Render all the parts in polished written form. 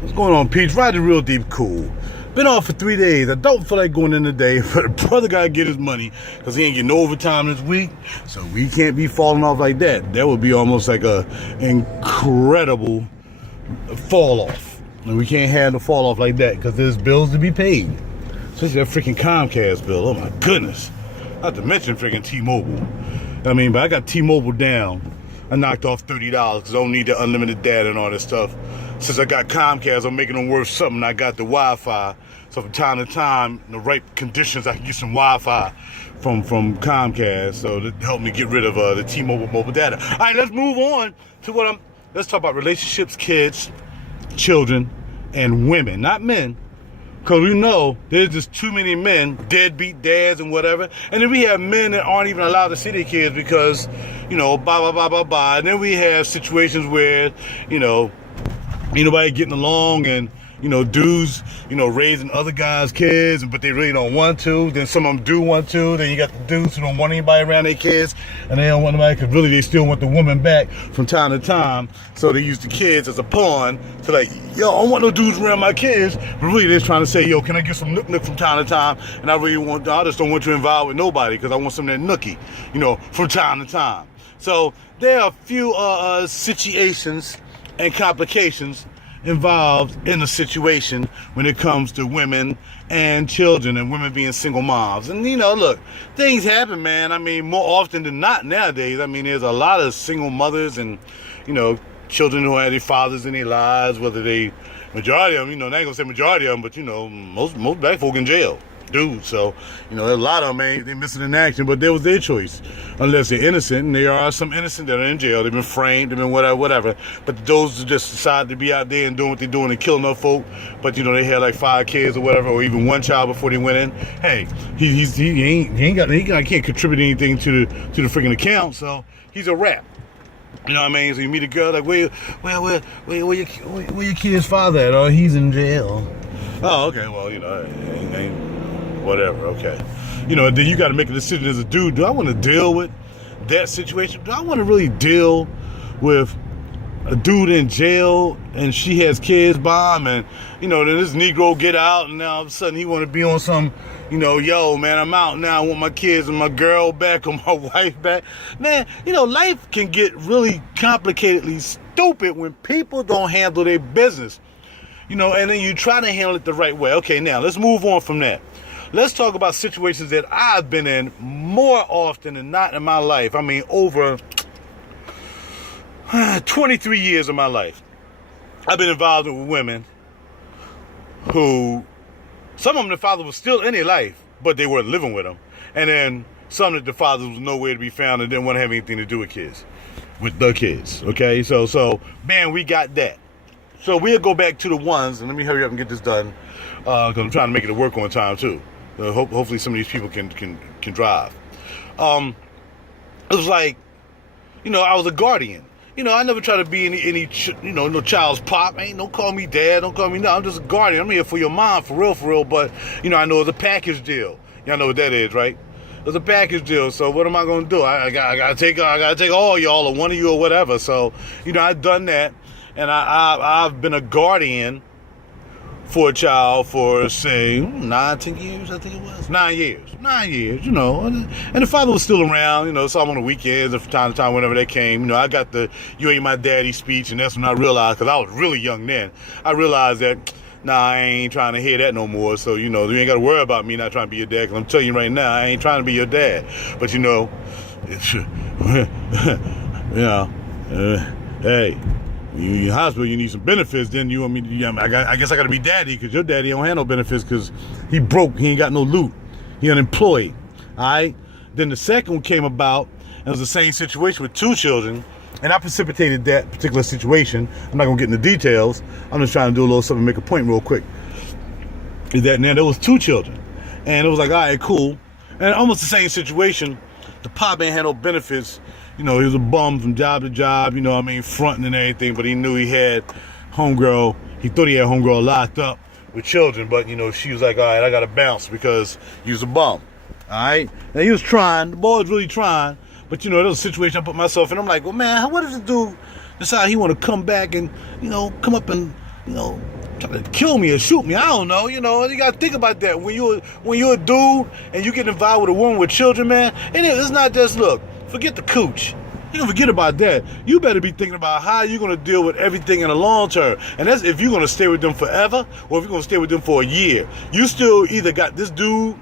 What's going on, Peach? Riding real deep, cool. Been off for 3 days. I don't feel like going in today, but the brother gotta get his money because he ain't getting no overtime this week. So we can't be falling off like that. That would be almost like a incredible fall off. And we can't have the fall off like that because there's bills to be paid. Especially that freaking Comcast bill. Oh my goodness. Not to mention freaking T-Mobile. I mean, but I got T-Mobile down. I knocked off $30 because I don't need the unlimited data and all this stuff. Since I got Comcast, I'm making them worth something. I got the Wi-Fi. So from time to time, in the right conditions, I can get some Wi-Fi from Comcast. So that helped me get rid of the T-Mobile mobile data. All right, let's move on to let's talk about relationships, kids, children, and women, not men. Because we know there's just too many men, deadbeat dads and whatever. And then we have men that aren't even allowed to see their kids because, blah, blah, blah, blah, blah. And then we have situations where, ain't nobody getting along and, dudes, raising other guys' kids, but they really don't want to. Then some of them do want to. Then you got the dudes who don't want anybody around their kids, and they don't want anybody because really they still want the woman back from time to time. So they use the kids as a pawn to like, yo, I don't want no dudes around my kids. But really they're trying to say, yo, can I get some nook from time to time? And I just don't want you involved with nobody because I want some of that nookie, from time to time. So there are a few situations and complications involved in the situation when it comes to women and children and women being single moms. And look, things happen, man. I mean, more often than not nowadays. I mean, there's a lot of single mothers and children who have their fathers in their lives, whether majority of them, I ain't gonna say majority of them, but most black folk in jail. Dude, so a lot of them they're missing in action, but that was their choice, unless they're innocent. And there are some innocent that are in jail. They've been framed, they've been whatever. But those who just decided to be out there and doing what they're doing and killing other folk, but they had like 5 kids or whatever, or even 1 child before they went in. Hey, he can't contribute anything to the freaking account, so he's a rat. You know what I mean? So you meet a girl like, where your kid's father at? Oh, he's in jail. Oh, okay. Well, whatever, okay. Then you got to make a decision as a dude. Do I want to deal with that situation? Do I want to really deal with a dude in jail and she has kids by him and, then this Negro get out and now all of a sudden he want to be on some, yo, man, I'm out now. I want my kids and my girl back or my wife back. Man, life can get really complicatedly stupid when people don't handle their business, and then you try to handle it the right way. Okay, now let's move on from that. Let's talk about situations that I've been in more often than not in my life. I mean, over 23 years of my life. I've been involved with women who, some of them the father was still in their life, but they weren't living with them. And then some that the father was nowhere to be found and didn't want to have anything to do with the kids. Okay, so man, we got that. So we'll go back to the ones, and let me hurry up and get this done, because I'm trying to make it work on time too. Hopefully some of these people can drive. It was like, I was a guardian. I never try to be any no child's pop. Don't call me dad. Don't call me no. I'm just a guardian. I'm here for your mom, for real. But, I know it's a package deal. Y'all know what that is, right? It's a package deal. So what am I going to do? I gotta take all y'all or one of you or whatever. So, I've done that. And I've been a guardian for a child for, say, 10 years, I think it was. 9 years, and the father was still around, saw him on the weekends and from time to time whenever they came. I got the "you ain't my daddy" speech, and that's when I realized, because I was really young then, I realized that, I ain't trying to hear that no more. So, you ain't got to worry about me not trying to be your dad, because I'm telling you right now, I ain't trying to be your dad. But, hey, you in hospital, you need some benefits, then you want me to, I guess I got to be daddy, because your daddy don't have no benefits because he broke, he ain't got no loot, he unemployed. All right, then the second one came about, and it was the same situation with 2 children, and I precipitated that particular situation. I'm not gonna get into details. I'm just trying to do a little something, make a point real quick. Is that now there was 2 children, and it was like, all right, cool, and almost the same situation. The pop ain't had no benefits. He was a bum from job to job, fronting and everything, but he knew he had homegirl. He thought he had homegirl locked up with children, but, she was like, all right, I got to bounce because he was a bum. All right? Now, he was trying. The boy was really trying, but, there was a situation I put myself in. I'm like, well, man, what if the dude decide he want to come back and, come up and trying to kill me or shoot me. I don't know. You got to think about that. When you're a dude and you get involved with a woman with children, man, and it's not just, look, forget the cooch. You don't forget about that. You better be thinking about how you're going to deal with everything in the long term. And that's if you're going to stay with them forever or if you're going to stay with them for a year. You still either got this dude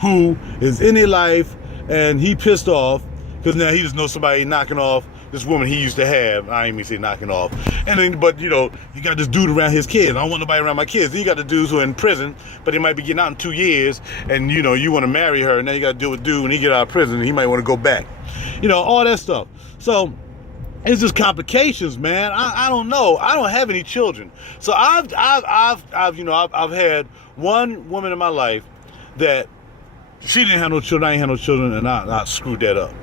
who is in their life and he pissed off because now he just knows somebody knocking off this woman he used to have. I ain't even say knocking off. And then, but you got this dude around his kids. I don't want nobody around my kids. Then you got the dudes who are in prison, but they might be getting out in 2 years, and you want to marry her, and now you got to deal with dude when he get out of prison, and he might want to go back. All that stuff. So it's just complications, man. I don't know. I don't have any children. So I've had one woman in my life that she didn't have no children. I ain't had no children, and I screwed that up.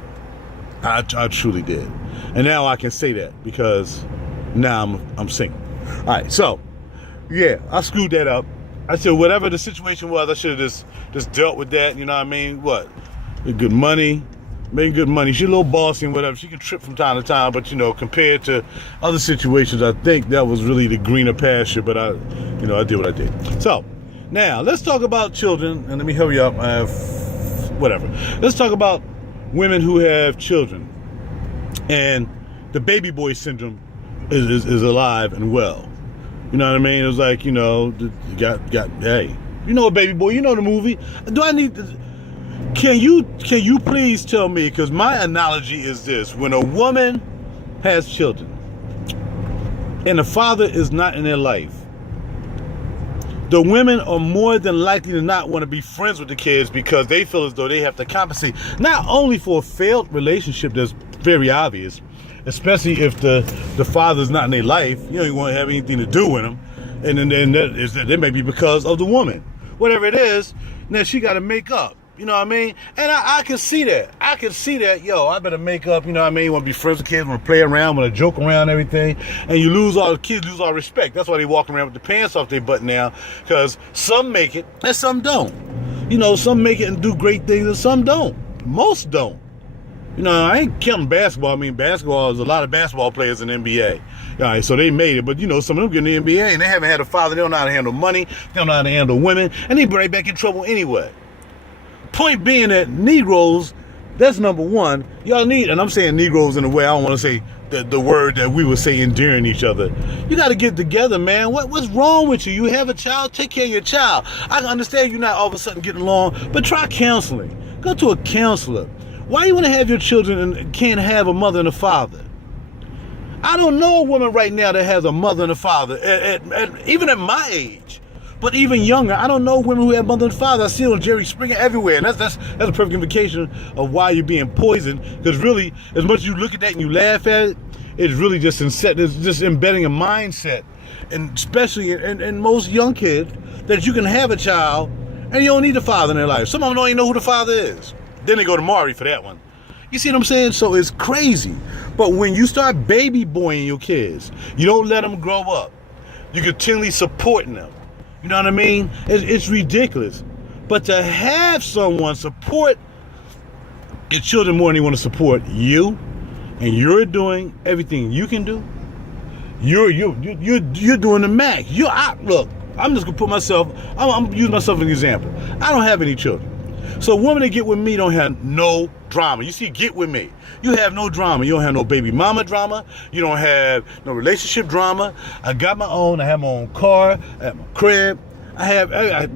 I truly did. And now I can say that because now I'm single. All right, so yeah, I screwed that up. I said whatever the situation was, I should have just dealt with that. You know what I mean? What? Good money, making good money. She's a little bossy and whatever. She can trip from time to time, but compared to other situations, I think that was really the greener pasture. But I did what I did. So now let's talk about children, and let me hurry up. Whatever. Let's talk about women who have children, and the baby boy syndrome is alive and well. You know what I mean? It was like, hey, a baby boy, the movie. Do I need to, can you please tell me, because my analogy is this: when a woman has children and the father is not in their life, the women are more than likely to not want to be friends with the kids because they feel as though they have to compensate, not only for a failed relationship that's very obvious, especially if the father's not in their life, you don't want to have anything to do with them, and then that may be because of the woman. Whatever it is, now she got to make up. You know what I mean? And I can see that. I better make up, you know what I mean? You want to be friends with kids, want to play around, want to joke around, everything. And the kids lose all respect. That's why they walk around with the pants off their butt now, because some make it and some don't. Some make it and do great things and some don't. Most don't. I ain't counting basketball. I mean, basketball is a lot of basketball players in the NBA. All right, so they made it. But, some of them get in the NBA and they haven't had a father. They don't know how to handle money. They don't know how to handle women. And they right back in trouble anyway. Point being that Negroes, that's number one. Y'all need, and I'm saying Negroes in a way, I don't want to say the word that we would say endearing each other. You got to get together, man. What's wrong with you? You have a child, take care of your child. I can understand you're not all of a sudden getting along, but try counseling. Go to a counselor. Why you want to have your children and can't have a mother and a father? I don't know a woman right now that has a mother and a father, even at my age. But even younger, I don't know women who have mother and father. I see it on Jerry Springer everywhere. And that's a perfect indication of why you're being poisoned. Because really, as much as you look at that and you laugh at it, it's really just embedding a mindset, and especially in most young kids, that you can have a child and you don't need a father in their life. Some of them don't even know who the father is. Then they go to Maury for that one. You see what I'm saying? So it's crazy. But when you start baby boying your kids, you don't let them grow up. You continually supporting them. You know what I mean? It's ridiculous. But to have someone support your children more than they want to support you, and you're doing everything you can do, you're doing the max. Look, I'm just gonna put myself. I'm using myself as an example. I don't have any children, so a woman that get with me don't have no drama. You see, get with me. You have no drama. You don't have no baby mama drama. You don't have no relationship drama. I got my own. I have my own car. I have my crib.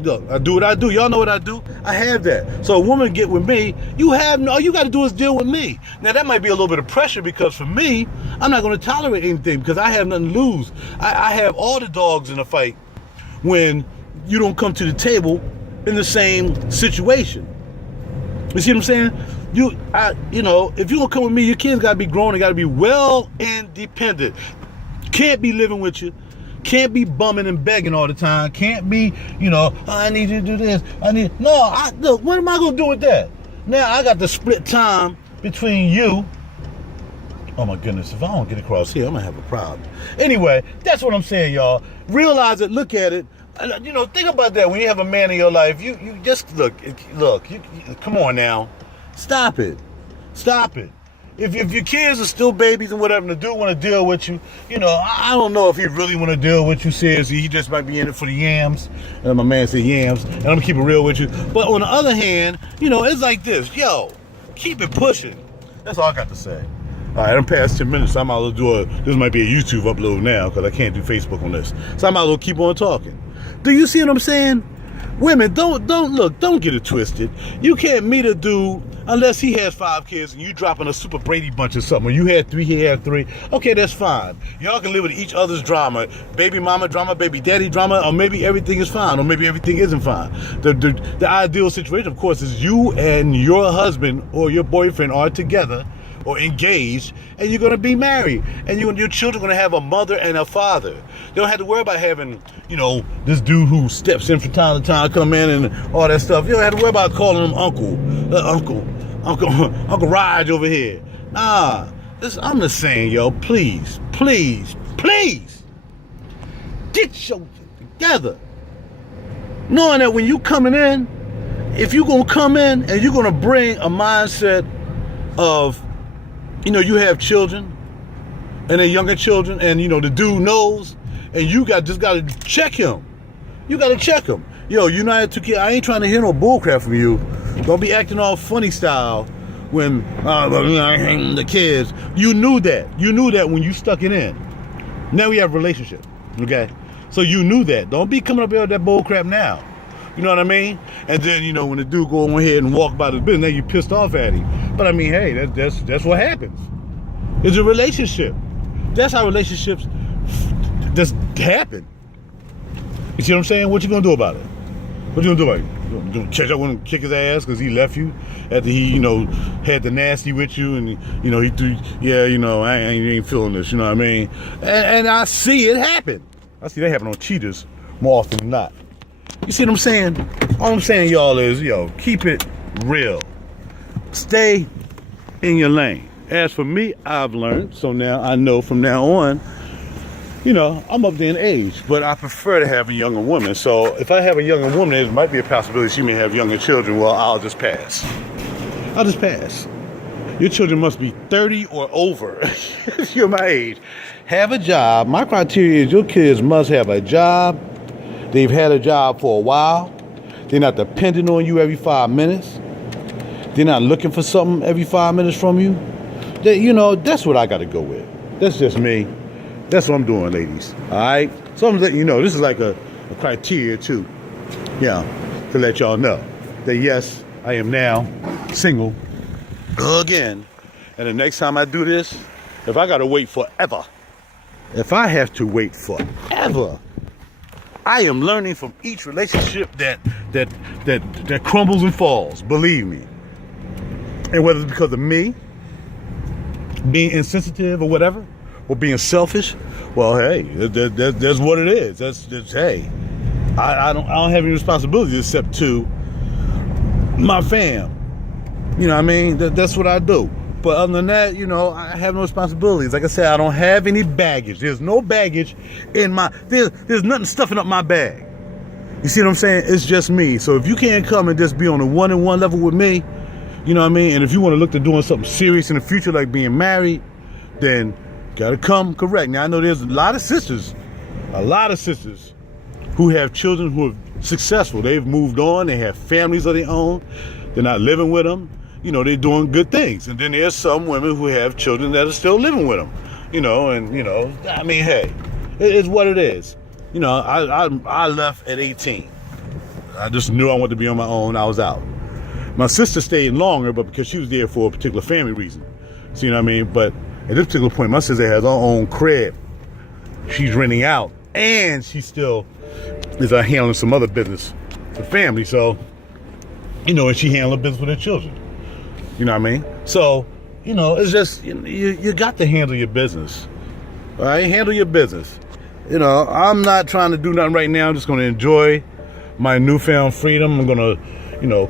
Look, I do what I do. Y'all know what I do. I have that. So a woman get with me, all you got to do is deal with me. Now that might be a little bit of pressure, because for me, I'm not going to tolerate anything because I have nothing to lose. I have all the dogs in the fight when you don't come to the table in the same situation. You see what I'm saying? If you're gonna come with me, your kids gotta be grown. They gotta be well independent. Can't be living with you. Can't be bumming and begging all the time. Can't be, I need you to do this. Look, what am I gonna do with that? Now I got to split time between you. Oh my goodness, if I don't get across here, I'm gonna have a problem. Anyway, that's what I'm saying, y'all. Realize it, look at it. Think about that when you have a man in your life. You just look. Come on now. Stop it. if your kids are still babies and whatever, the dude want to deal with you, I don't know if he really want to deal with you seriously. He just might be in it for the yams. And my man said yams. And I'm going to keep it real with you. But on the other hand, it's like this. Yo, keep it pushing. That's all I got to say. All right, I'm past 10 minutes. So I might as well this might be a YouTube upload now because I can't do Facebook on this. So I might as well keep on talking. Do you see what I'm saying? Women, don't get it twisted. You can't meet a dude unless he has 5 kids and you dropping a super Brady bunch or something. When you had 3, he had 3. Okay, that's fine. Y'all can live with each other's drama. Baby mama drama, baby daddy drama, or maybe everything is fine, or maybe everything isn't fine. The ideal situation, of course, is you and your husband or your boyfriend are together or engaged, and you're gonna be married, and you and your children are gonna have a mother and a father. You don't have to worry about having, this dude who steps in from time to time, come in and all that stuff. You don't have to worry about calling him Uncle Raj over here. Nah, I'm just saying, yo, please, get your together. Knowing that when you coming in, if you're gonna come in and you're gonna bring a mindset of, you have children, and they're younger children, and the dude knows, and you just gotta check him. You gotta check him. Yo, you know I ain't trying to hear no bullcrap from you. Don't be acting all funny style when the kids. You knew that. You knew that when you stuck it in. Now we have a relationship. Okay? So you knew that. Don't be coming up here with that bullcrap now. You know what I mean? And then, when the dude go on ahead and walk about his business, now you pissed off at him. But I mean, hey, that's what happens. It's a relationship. That's how relationships just happen. You see what I'm saying? What you gonna do about it? What you gonna do about it? You gonna check up and kick his ass because he left you after he, had the nasty with you, and he threw, I ain't feeling this. You know what I mean? And I see it happen. I see that happen on cheaters more often than not. You see what I'm saying? All I'm saying, y'all, is, keep it real. Stay in your lane. As for me, I've learned, so now I know from now on, I'm up there in age, but I prefer to have a younger woman. So if I have a younger woman, there might be a possibility she may have younger children. Well, I'll just pass. Your children must be 30 or over if you're my age. Have a job. My criteria is your kids must have a job. They've had a job for a while. They're not dependent on you every 5 minutes. They're not looking for something every 5 minutes from you. That's what I got to go with. That's just me. That's what I'm doing, ladies. All right? So I'm letting you know, this is like a criteria, too. Yeah, to let y'all know that, yes, I am now single again. And the next time I do this, if I got to wait forever, if I have to wait forever, I am learning from each relationship that crumbles and falls, believe me. And whether it's because of me being insensitive or whatever, or being selfish, well, hey, that's what it is. That's hey, I don't have any responsibility except to my fam. You know what I mean? That's what I do. But other than that, I have no responsibilities. Like I said, I don't have any baggage. There's no baggage in my, there's nothing stuffing up my bag. You see what I'm saying? It's just me. So if you can't come and just be on a one-on-one level with me, you know what I mean? And if you want to look to doing something serious in the future, like being married, then gotta come correct. Now, I know there's a lot of sisters who have children who are successful. They've moved on. They have families of their own. They're not living with them. They're doing good things. And then there's some women who have children that are still living with them. I mean, hey, it's what it is. I left at 18. I just knew I wanted to be on my own. I was out. My sister stayed longer, but because she was there for a particular family reason. So, you know what I mean? But at this particular point, my sister has her own crib. She's renting out, and she still is handling some other business for family. So, and she handling business with her children. You know what I mean? So, it's just, you got to handle your business. All right? Handle your business. I'm not trying to do nothing right now. I'm just going to enjoy my newfound freedom. I'm going to,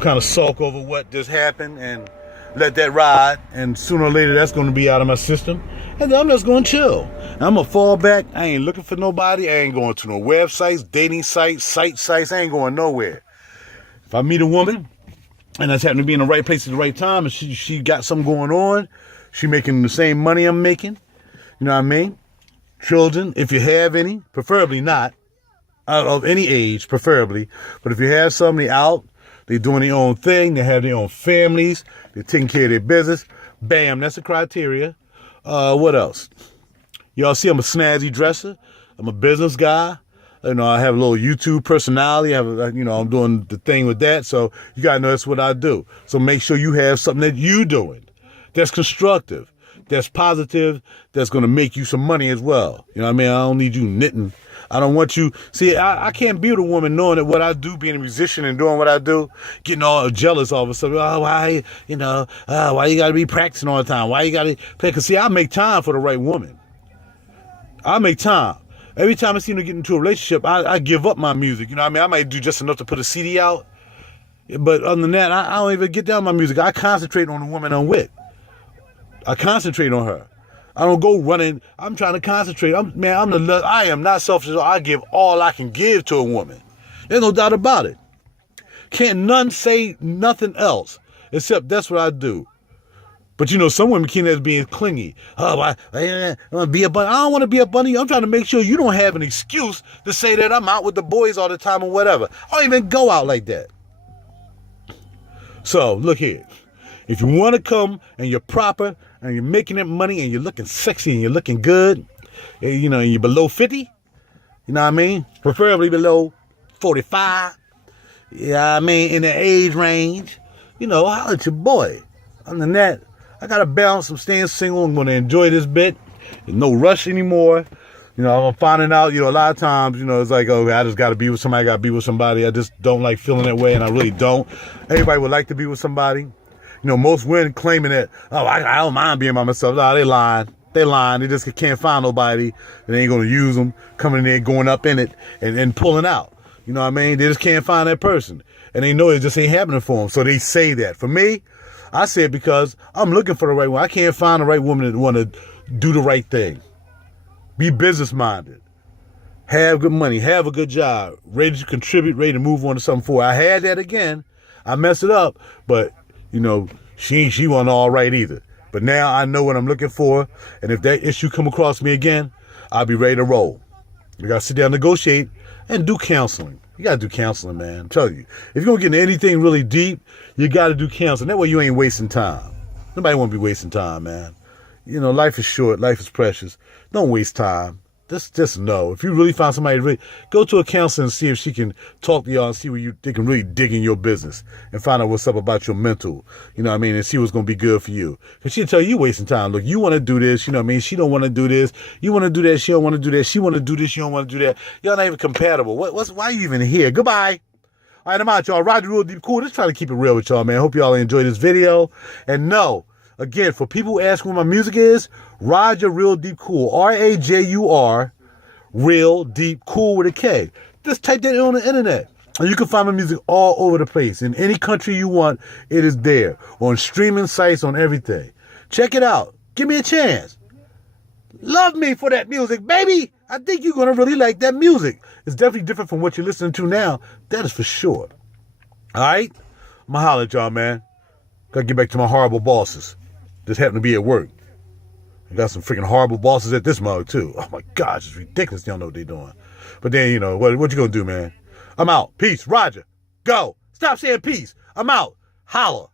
kind of sulk over what just happened and let that ride. And sooner or later, that's going to be out of my system. And then I'm just going to chill. I'm going to fall back. I ain't looking for nobody. I ain't going to no websites, dating sites. I ain't going nowhere. If I meet a woman, and I just happen to be in the right place at the right time, and she got something going on, She making the same money I'm making. You know what I mean? Children, if you have any, preferably not, of any age, preferably. But if you have somebody out, they doing their own thing, they have their own families, they're taking care of their business, bam, that's the criteria. What else? Y'all see I'm a snazzy dresser. I'm a business guy. You know, I have a little YouTube personality. I'm doing the thing with that. So you got to know that's what I do. So make sure you have something that you doing that's constructive, that's positive, that's going to make you some money as well. You know what I mean? I don't need you knitting. I don't want you. See, I can't be with a woman knowing that what I do, being a musician and doing what I do, getting all jealous all of a sudden. Oh, why you got to be practicing all the time? Why you got to play? Because, see, I make time for the right woman. I make time. Every time I seem to get into a relationship, I give up my music. You know what I mean? I might do just enough to put a CD out. But other than that, I don't even get down my music. I concentrate on the woman I'm with. I concentrate on her. I don't go running. I'm trying to concentrate. I am not selfish. I give all I can give to a woman. There's no doubt about it. Can't none say nothing else except that's what I do. But you know, some women can't as being clingy. Oh, I want to be a bunny. I don't want to be a bunny. I'm trying to make sure you don't have an excuse to say that I'm out with the boys all the time or whatever. I don't even go out like that. So look here. If you want to come and you're proper and you're making that money and you're looking sexy and you're looking good, and you're below 50, you know what I mean? Preferably below 45. You know what I mean? In the age range, holler at your boy. Other than that, I got to balance. I'm staying single. I'm going to enjoy this bit. There's no rush anymore. I'm finding out, a lot of times, it's like, oh, I just got to be with somebody. I got to be with somebody. I just don't like feeling that way, and I really don't. Everybody would like to be with somebody. Most women claiming that, oh, I don't mind being by myself. No, they lying. They lying. They just can't find nobody. They ain't going to use them, coming in there, going up in it, and pulling out. You know what I mean? They just can't find that person. And they know it just ain't happening for them. So they say that. For me, I say it because I'm looking for the right one. I can't find the right woman that want to do the right thing. Be business-minded. Have good money. Have a good job. Ready to contribute. Ready to move on to something forward. I had that again. I messed it up. But, she wasn't all right either. But now I know what I'm looking for. And if that issue come across me again, I'll be ready to roll. You got to sit down, negotiate, and do counseling. You got to do counseling, man. I'm telling you. If you're going to get into anything really deep, you got to do counseling. That way you ain't wasting time. Nobody want to be wasting time, man. Life is short. Life is precious. Don't waste time. Just know. If you really find somebody, go to a counselor and see if she can talk to y'all and see where they can really dig in your business and find out what's up about your mental, and see what's going to be good for you. Because she'll tell you wasting time. Look, you want to do this, she don't want to do this. You want to do that, she don't want to do that. She want to do this, you don't want to do that. Y'all not even compatible. Why are you even here? Goodbye. All right, I'm out, y'all. Roger Real Deep Cool. Just trying to keep it real with y'all, man. Hope y'all enjoy this video. And no. Again, for people who ask what my music is, Roger Real Deep Cool. R-A-J-U-R, Real Deep Cool with a K. Just type that in on the internet. And you can find my music all over the place. In any country you want, it is there. On streaming sites, on everything. Check it out. Give me a chance. Love me for that music, baby. I think you're going to really like that music. It's definitely different from what you're listening to now. That is for sure. All right? I'm going to holler at y'all, man. Got to get back to my horrible bosses. Just happen to be at work. I got some freaking horrible bosses at this mug, too. Oh, my gosh, it's ridiculous. They don't know what they're doing. But then, what you going to do, man? I'm out. Peace. Roger. Go. Stop saying peace. I'm out. Holla.